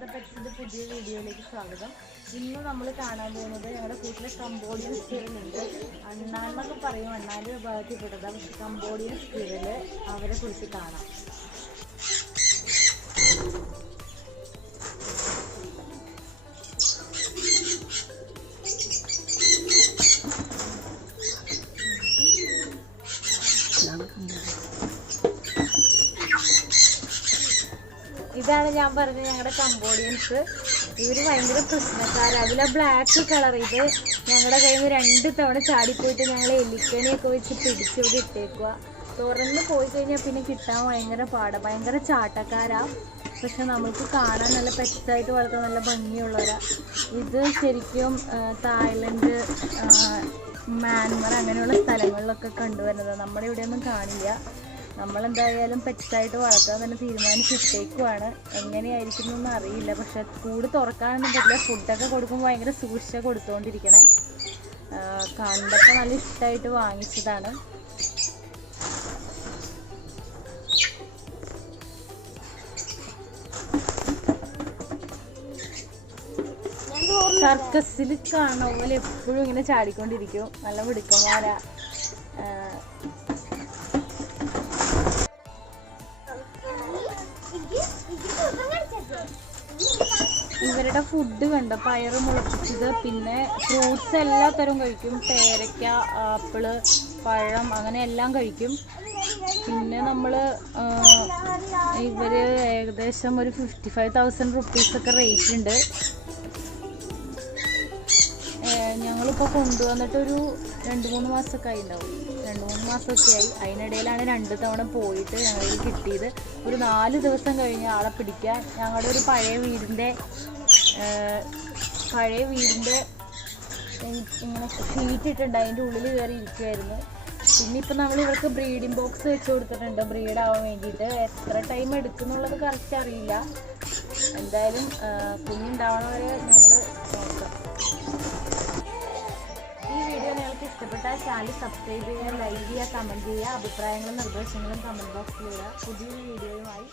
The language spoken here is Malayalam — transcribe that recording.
പുതിയ വീഡിയോയിലേക്ക് സ്വാഗതം. ഇന്ന് നമ്മൾ കാണാൻ പോകുന്നത് ഞങ്ങളുടെ വീട്ടിലെ കംബോഡിയൻ സ്ക്വിറലുണ്ട്. അണ്ണാന്നൊക്കെ പറയും, അണ്ണാൻ്റെ വിഭാഗത്തിൽപ്പെട്ടതാണ്. പക്ഷെ കംബോഡിയൻ സ്ക്വിറൽ അവരെ കുറിച്ച് കാണാം. ഇതാണ് ഞാൻ പറഞ്ഞ ഞങ്ങളുടെ കംബോഡിയൻസ്. ഇവര് ഭയങ്കര പ്രശ്നക്കാരാണ്. അതിലെ ബ്ലാക്ക് കളർ ഇത് ഞങ്ങളുടെ കയ്യിൽ നിന്ന് 2 തവണ ചാടിപ്പോയിട്ട് ഞങ്ങൾ എലിക്കണിയൊക്കെ വെച്ച് പിടിച്ചോടെ ഇട്ടേക്കുക. തുറന്ന് പോയി കഴിഞ്ഞാൽ പിന്നെ കിട്ടാൻ ഭയങ്കര പാടാണ്. ഭയങ്കര ചാട്ടക്കാരാ. പക്ഷെ നമുക്ക് കാണാൻ നല്ല പെറ്റായിട്ട് വളർത്താൻ നല്ല ഭംഗിയുള്ളവരാ. ഇത് ശരിക്കും തായ്ലൻഡ്, മ്യാൻമർ അങ്ങനെയുള്ള സ്ഥലങ്ങളിലൊക്കെ കണ്ടുവരുന്നത്. നമ്മുടെ ഇവിടെയൊന്നും കാണില്ല. നമ്മളെന്തായാലും പെറ്റായിട്ട് വളർത്താൻ തന്നെ തീരുമാനിച്ചിട്ടേക്കുവാണ്. എങ്ങനെയായിരിക്കും എന്നൊന്നും അറിയില്ല. പക്ഷെ കൂട് തുറക്കാനൊന്നും പറ്റില്ല. ഫുഡൊക്കെ കൊടുക്കുമ്പോൾ ഭയങ്കര സൂക്ഷിച്ചാണ് കൊടുത്തുകൊണ്ടിരിക്കണേ. കണ്ടപ്പോൾ നല്ല ഇഷ്ടമായിട്ട് വാങ്ങിച്ചതാണ്. സർക്കസിൽ കാണുന്ന പോലെ എപ്പോഴും ഇങ്ങനെ ചാടിക്കൊണ്ടിരിക്കും. നല്ല മിടുക്കന്മാരാ. ഇവരുടെ ഫുഡ് കണ്ട പയറ് മുളപ്പിച്ചത്, പിന്നെ ഫ്രൂട്ട്സ് എല്ലാ തരം കഴിക്കും. പേരയ്ക്ക, ആപ്പിള്, പഴം അങ്ങനെ എല്ലാം കഴിക്കും. പിന്നെ നമ്മൾ ഇവര് ഏകദേശം ഒരു 55,000 റുപ്പീസൊക്കെ റേറ്റ് ഉണ്ട്. ഞങ്ങളിപ്പോൾ കൊണ്ടുവന്നിട്ടൊരു 2-3 മാസമൊക്കെ ആയി ഉണ്ടാവും. 2-3 മാസമൊക്കെ ആയി. അതിനിടയിലാണ് 2 തവണ പോയിട്ട് ഞങ്ങളിൽ കിട്ടിയത്. ഒരു 4 ദിവസം കഴിഞ്ഞ് ആളെ പിടിക്കാൻ ഞങ്ങളുടെ ഒരു പഴയ വീടിൻ്റെ ഇങ്ങനെ ഷീറ്റ് ഇട്ടുണ്ട്. അതിൻ്റെ ഉള്ളിൽ കയറി ഇരിക്കുമായിരുന്നു. പിന്നെ ഇപ്പം നമ്മൾ ഇവർക്ക് ബ്രീഡിംഗ് ബോക്സ് വെച്ച് കൊടുത്തിട്ടുണ്ട് ബ്രീഡാവാൻ വേണ്ടിയിട്ട്. എത്ര ടൈം എടുക്കുന്നുള്ളത് കറക്റ്റ് അറിയില്ല. എന്തായാലും കുഞ്ഞുണ്ടാവണവരെ ഞങ്ങൾ നോക്കാം. ഈ വീഡിയോ നിങ്ങൾക്ക് ഇഷ്ടപ്പെട്ടാൽ ചാനൽ സബ്സ്ക്രൈബ് ചെയ്യുക, ലൈക്ക് ചെയ്യുക, കമൻറ്റ് ചെയ്യുക. അഭിപ്രായങ്ങളും നിർദ്ദേശങ്ങളും കമൻറ്റ് ബോക്സിൽ ഇടുക. പുതിയൊരു വീഡിയോയുമായി